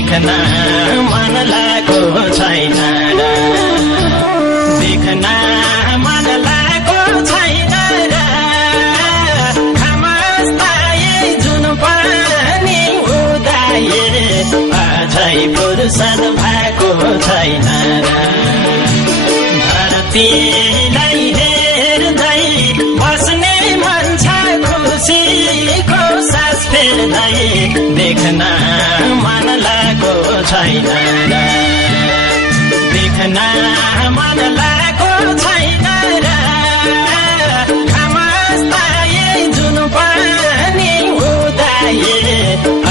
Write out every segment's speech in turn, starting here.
देख्न मन लागो छैन र देख्न मन लागो छैन र खमस्ताए जुन पनि उदाए अझै फुर्सद भएको छैन र धरतीलाई हेर्दै बस्ने मन छ खुसीको सास फेर्दै देख्न मन लागो छैन र देख्न मन लागो छैन र खमस्ताए जुन पनि उदाए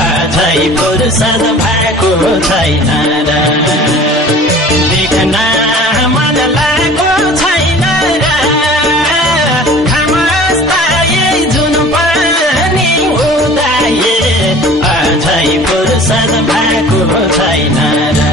अझै फुर्सद भएको छैन र देख्न मन लागो छैन र खमस्ताए जुन पनि उदाए अझै फुर्सद भएको छैन र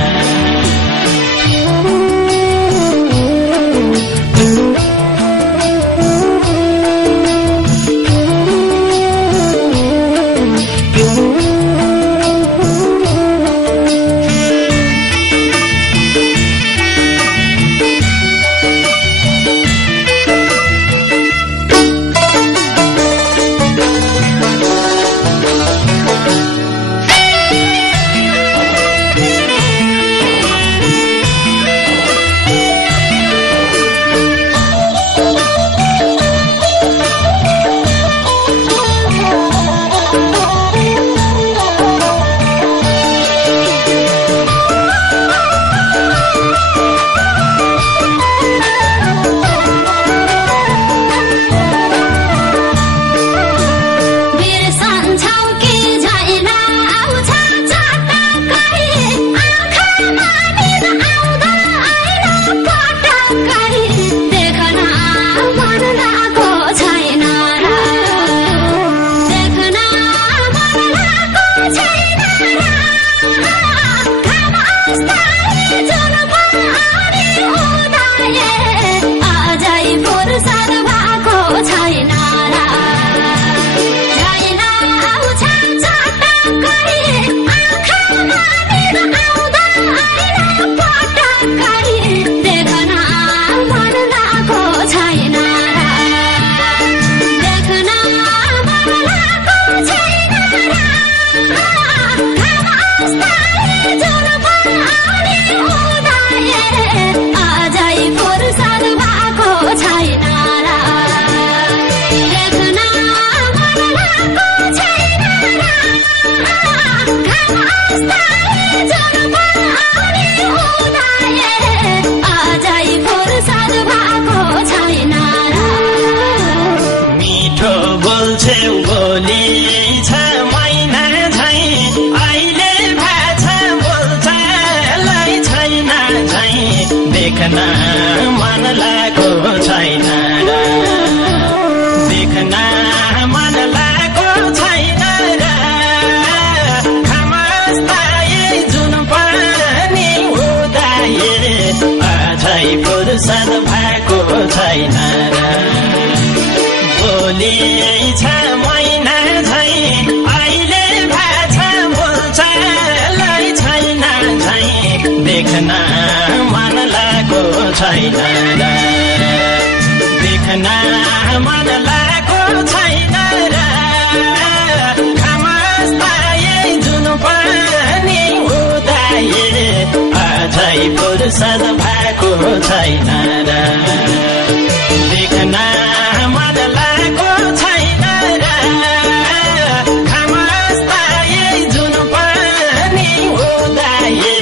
देख्न मन लागो छैन र देख्न मन लागो छैन र खमस्ताए जुन पनि उदाए अझै फुर्सद भएको छैन र भोलि छ महिना झै अहिले भाछ बोल्छलाई छैन झै देख्न मन लागो छैन र देख्न मन लागो छैन र खमस्ताए जुन पनि उदाए अझै फुर्सद भएको छैन र देख्न मन लागो छैन र खमस्ताए जुन पनि उदाए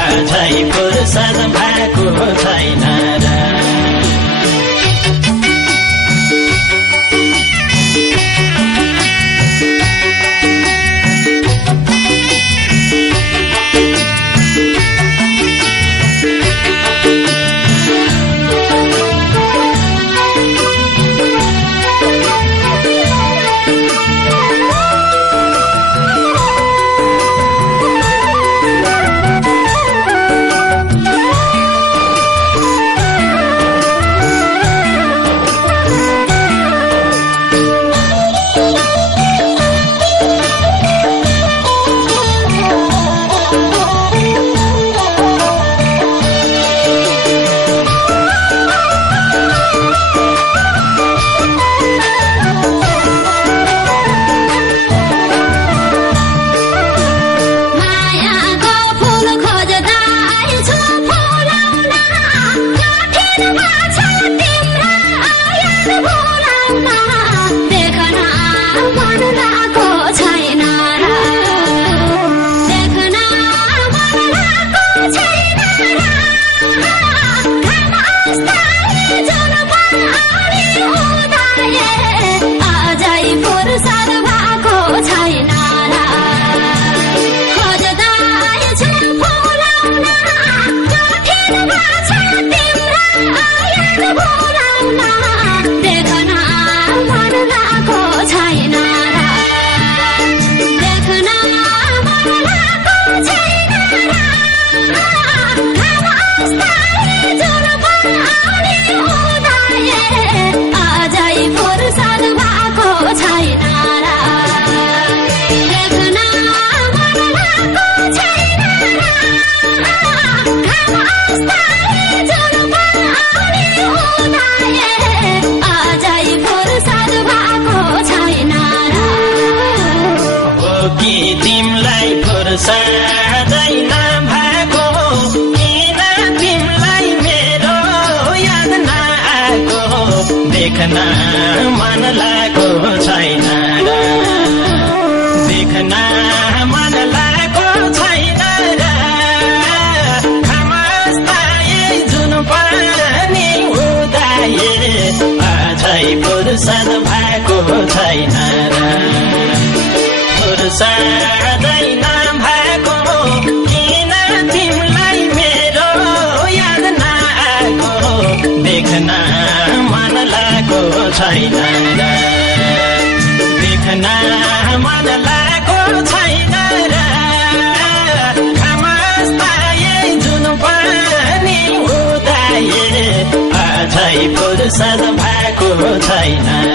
अझै फुर्सद भएको छैन र फुर्सदै नभएको किन तिमीलाई मेरो याद नआएको देख्न मन लागेको छैन र देख्न मन लागेको छैन र खमस्ताए जुन पनि उदाए अझै फुर्सद भएको छैन र फुर्सदै नभएको किन तिमीलाई मेरो याद नआएको देख्न मन लागेको छैन र देख्न मन लागेको छैन र खमस्ताए जुन पनि उदाए अझै फुर्सद भएको छैन